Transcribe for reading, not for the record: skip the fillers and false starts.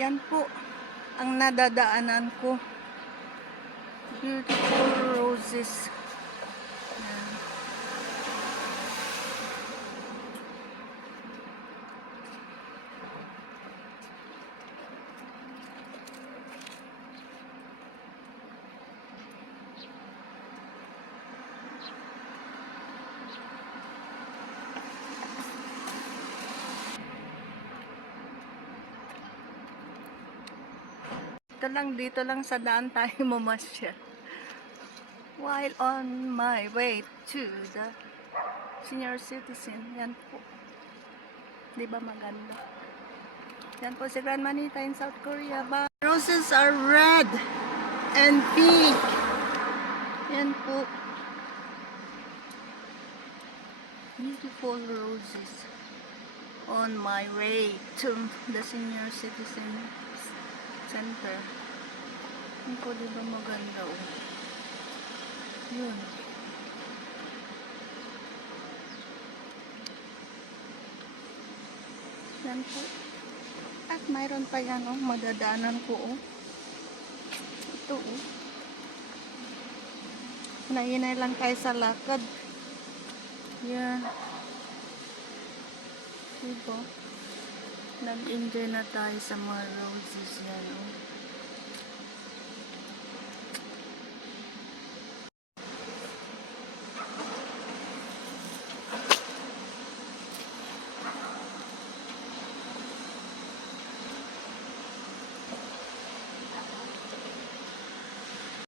Yan po ang nadadaanan ko. Beautiful roses. Yan. Dito lang sa daan tayo mamasyal. While on my way to the senior citizen. Yan po. Di ba maganda? Yan po si Grand Manita in South Korea. But roses are red and pink. Yan po. Beautiful roses. On my way to the senior citizen center. Yan po, di ba maganda oh. Yun. Yan po. At mayroon pa yan oh, madadaanan ko oh. Ito oh. Nainay lang tayo sa lakad. Yan. Diba? Nag-enjoy na tayo sa mga roses yan oh.